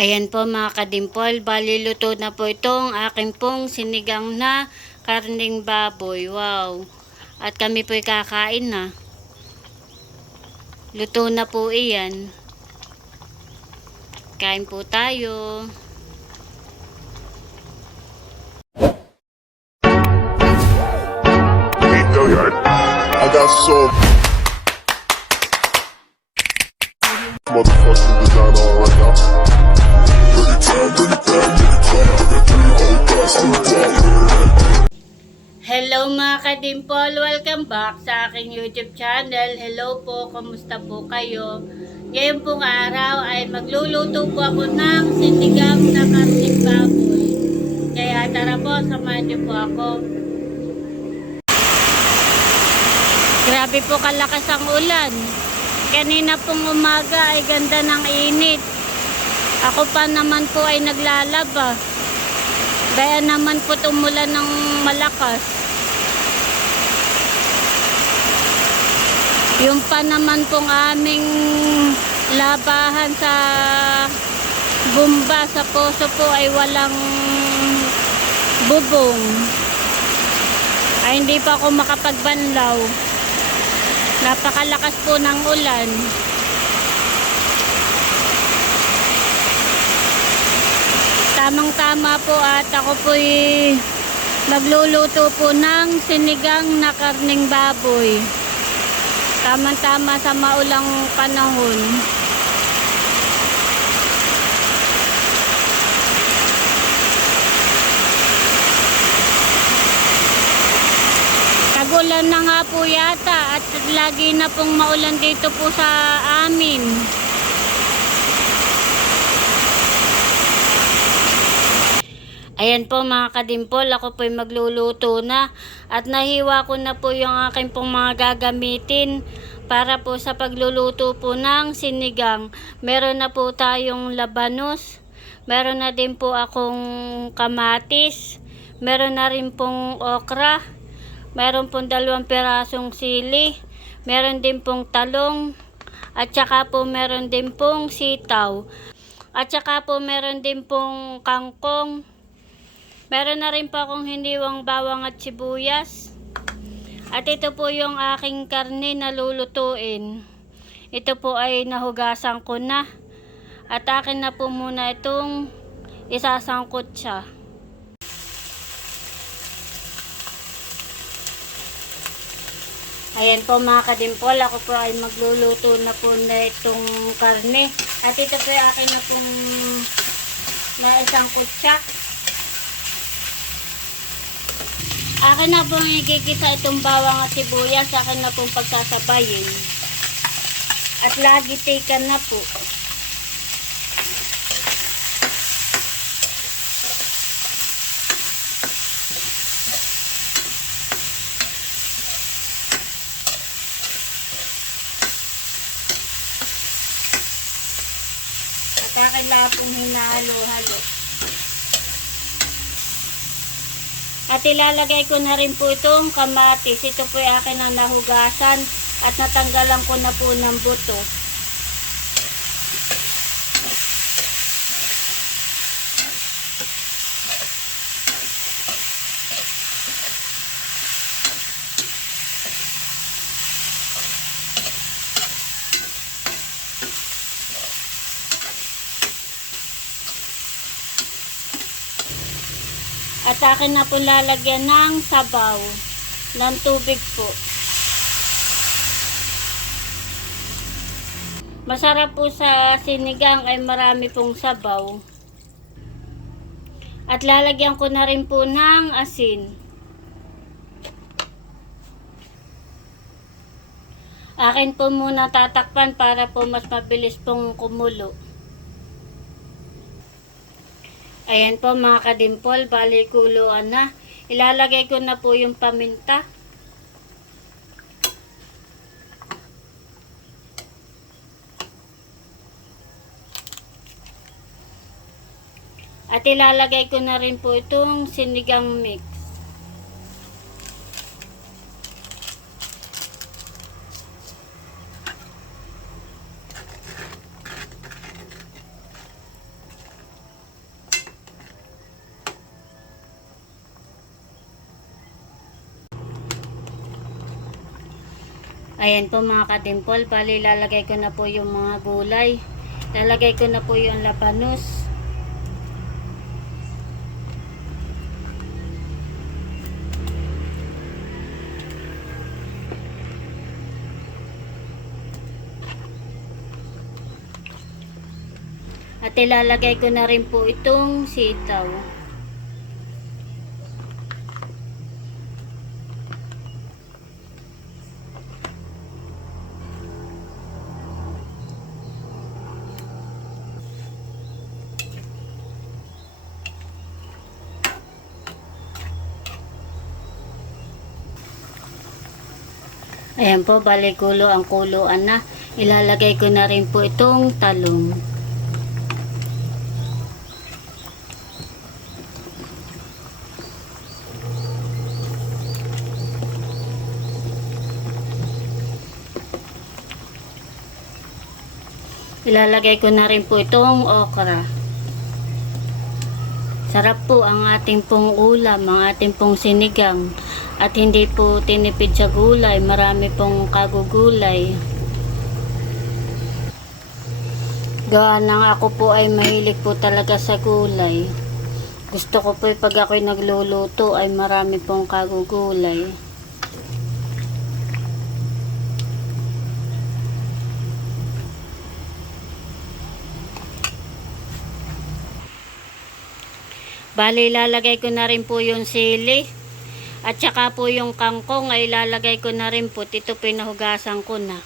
Ayan po mga kadimpol, bali luto na po itong aking pong sinigang na karning baboy. Wow! At kami po'y kakain na. Luto na po iyan. Kain po tayo. I got some motherfucking designer on right now. Hello mga kadimpol, welcome back sa aking YouTube channel. Hello po, kamusta po kayo? Ngayon pong araw ay magluluto po ako ng sinigang na karning baboy. Kaya tara po, samahan niyo po ako. Grabe po kalakas ang ulan. Kanina pong umaga ay ganda ng init. Ako pa naman po ay naglalaba. Kaya naman po tumulan ng malakas. Yung pa naman pong aming labahan sa bumba sa poso po ay walang bubong. Ay hindi pa ako makapagbanlaw. Napakalakas po ng ulan. Tamang-tama po at ako po'y magluluto po ng sinigang na karning baboy. Tamang-tama sa maulang panahon. Tag-ulan na nga po yata at lagi na pong maulan dito po sa amin. Ayan po mga kadimpol, ako po'y magluluto na at nahiwa ko na po yung aking pong mga gagamitin para po sa pagluluto po ng sinigang. Meron na po tayong labanos, meron na din po akong kamatis, meron na rin pong okra, meron pong 2 pirasong sili, meron din pong talong, at saka po meron din pong sitaw, at saka po meron din pong kangkong. Meron na rin po akong hiniwang bawang at sibuyas. At ito po yung aking karne na lulutuin. Ito po ay nahugasan ko na. At akin na po muna itong isasangkot siya. Ayan po mga kadimpol, ako po ay magluluto na po na itong karne. At ito po yung akin na pong naisangkot siya. Akin na pong igigisa itong bawang at sibuyas. Akin na pong pagsasabayin. At lagi taken na po. At akin na pong hinalo-halo. At ilalagay ko na rin po itong kamatis. Ito po ay akin ang nahugasan at natanggalan ko na po ng buto. At akin na po lalagyan ng sabaw ng tubig po. Masarap po sa sinigang ay marami pong sabaw. At lalagyan ko na rin po ng asin. Akin po muna tatakpan para po mas mabilis pong kumulo. Ayan po mga kadimpol, bali kuluan na. Ilalagay ko na po yung paminta. At ilalagay ko na rin po itong sinigang mix. Ayan po mga kadimpol, bali lalagay ko na po yung mga gulay. Lalagay ko na po yung labanos. At ilalagay ko na rin po itong sitaw. Ayan po, bali kulo ang kuluan na. Ilalagay ko na rin po itong talong. Ilalagay ko na rin po itong okra. Sarap po ang ating pong ulam, ang ating pong sinigang. At hindi po tinipid sa gulay, marami pong kagugulay. Gawa nang ako po ay mahilig po talaga sa gulay. Gusto ko po pag ako'y nagluluto ay marami pong kagugulay. Bali, lalagay ko na rin po yung sili. At saka po yung kangkong ay lalagay ko na rin po. Ito pinahugasan ko na.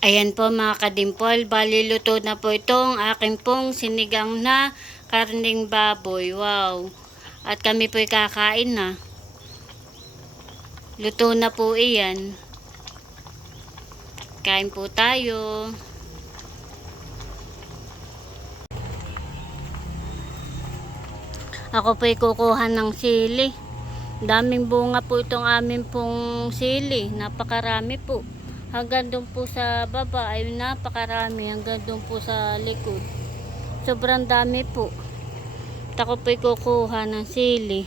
Ayan po mga kadimpol. Bali, luto na po itong aking pong sinigang na karning baboy. Wow! At kami po'y kakain na. Luto na po iyan. Kain po tayo. Ako po'y kukuha ng sili. Daming bunga po itong amin pong sili. Napakarami po. Hanggang doon po sa baba ay napakarami. Hanggang doon po sa likod. Sobrang dami po. At ako po'y kukuha ng sili.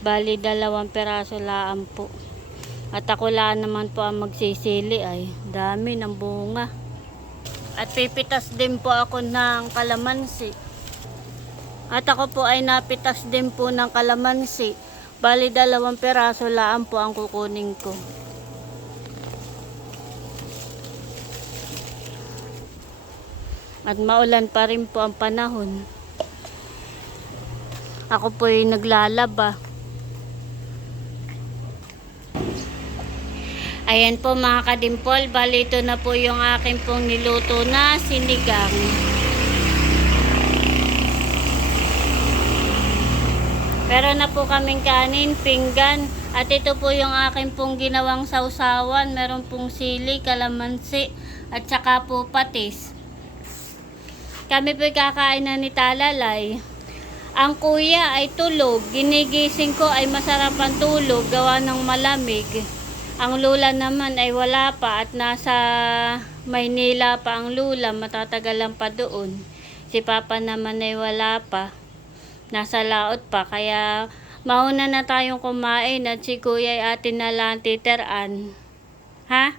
Bali 2 peraso laan po. At ako lang naman po ang magsisili ay dami ng bunga. At pipitas din po ako ng kalamansi. At ako po ay napitas din po ng kalamansi. Bali 2 peraso lang po ang kukunin ko. At maulan pa rin po ang panahon. Ako po ay naglalaba. Ayan po mga kadimpol, bali ito na po yung aking pong niluto na sinigang. Pero na po kaming kanin, pinggan, at ito po yung aking pong ginawang sausawan. Meron pong sili, kalamansi, at saka po patis. Kami po'y kakain na ni Talalay. Ang kuya ay tulog, ginigising ko ay masarap ang tulog, gawa ng malamig. Ang lula naman ay wala pa at nasa Maynila pa ang lula, matatagalan pa doon. Si Papa naman ay wala pa, nasa laot pa, kaya mauna na tayong kumain at si Kuya ay atin na lang titiraan. Ha?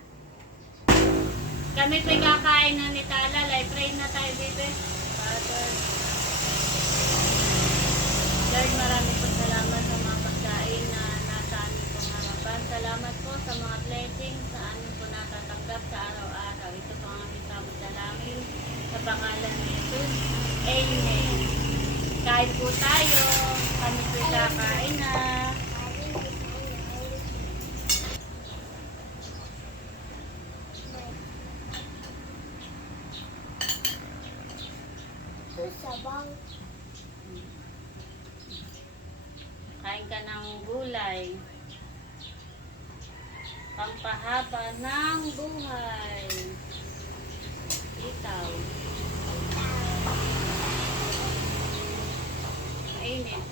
Kami po'y kakain na ni Talalay. Pray na tayo, bebe. Father, Lord, maraming po salamat sa mga pagkain na nasa aming pong harapan. Salamat po sa mga blessings sa amin po natatanggap sa araw-araw. Ito po ang aming samudalangin sa pangalan ni Jesus. Amen. Kain po tayo. Kami po kakain na. Kain ka ng gulay. Pampahaba ng buhay. Itaw. Mainit.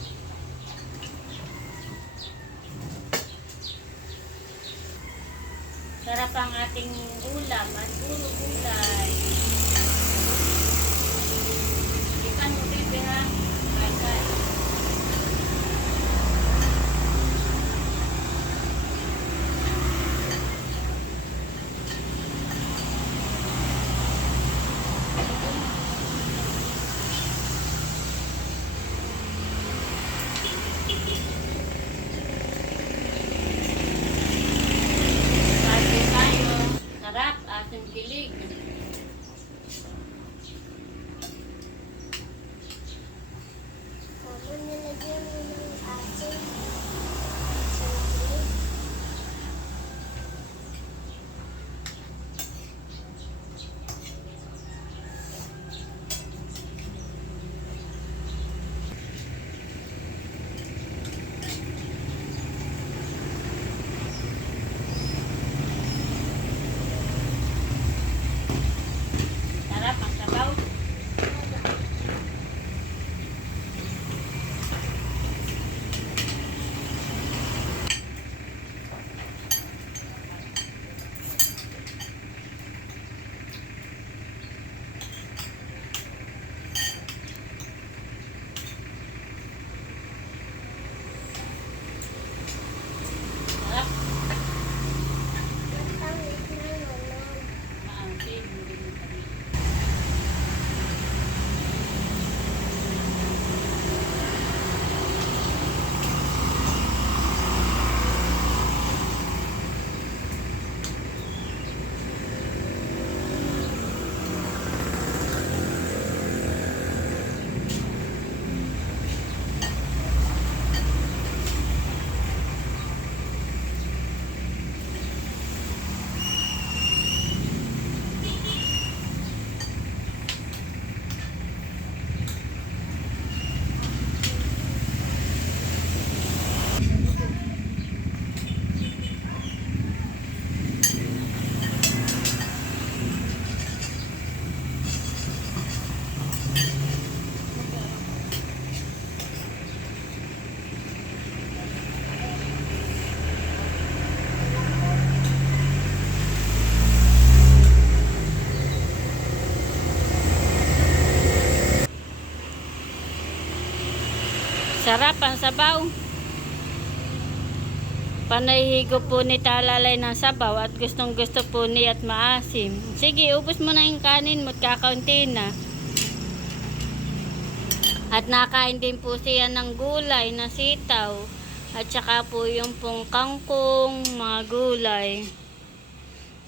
Sarap ang ating ulam at puro gulay. Ikan mo, bebe, ha? Kain. Sarap ang sabaw. Panahigo po ni Talalay ng sabaw at gustong gusto po ni at maasim. Sige, ubos mo na yung kanin mo at kakaunti na. At nakain din po siya ng gulay na sitaw. At saka po yung pong kangkong, mga gulay.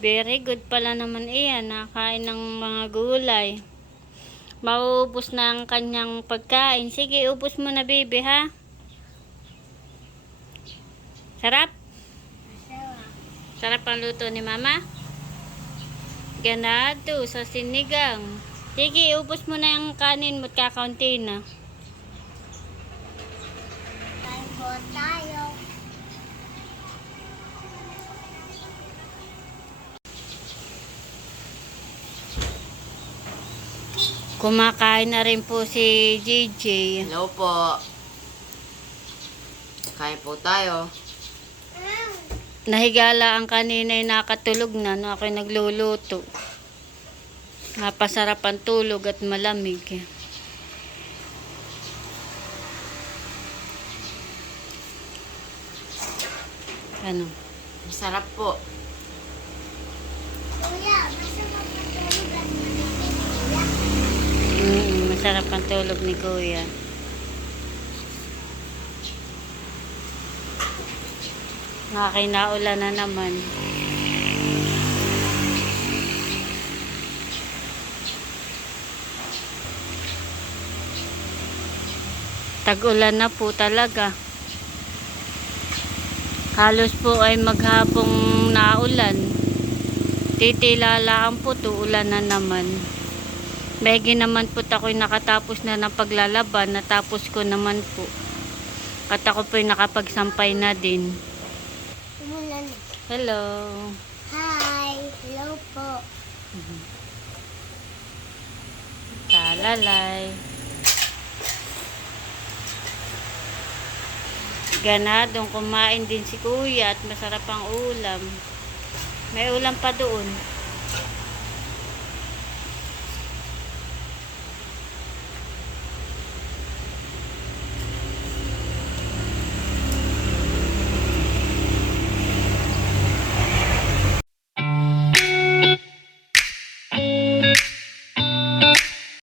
Very good pala naman iyan, nakain ng mga gulay. Mauubos na ang kanyang pagkain. Sige, ubos mo na, baby, ha? Sarap? Sarap ang luto ni mama? Ganado sa sinigang. Sige, ubos mo na yung kanin mo at kakaunti na. Kain po tayo. Kumakain na rin po si JJ. Hello po. Kain po tayo. Nahigala ang kanina ay nakatulog na no ako'y nagluluto. Napasarap ang tulog at malamig. Ano? Masarap po. Kuya, basta magpatulog at manipis, kuya. Masarap ang tulog ni Kuya. Nakinaulan na naman. Tag-ulan na po talaga. Halos po ay maghapong naulan. Titilalaan po to, ulan na naman. Begi naman po ako'y nakatapos na ng paglalaban. Natapos ko naman po. At ako po'y nakapagsampay na din. Umulan na. Hello. Hi! Hello po. Talalay. Ganadong kumain din si Kuya at masarap ang ulam. May ulam pa doon.